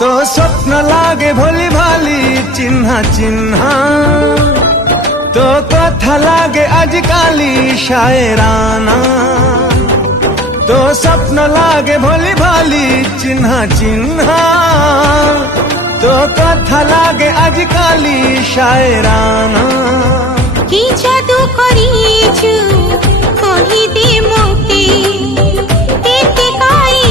तो स्वप्न लागे भोली भाली चिन्हा चिन्हा तो कथा लागे आजकाली शायराना तो स्वप्न लागे भोली भाली चिन्हा चिन्हा तो कथा लागे आजकाली शायराना कि जादू करिछु कहि दे मोके एते काई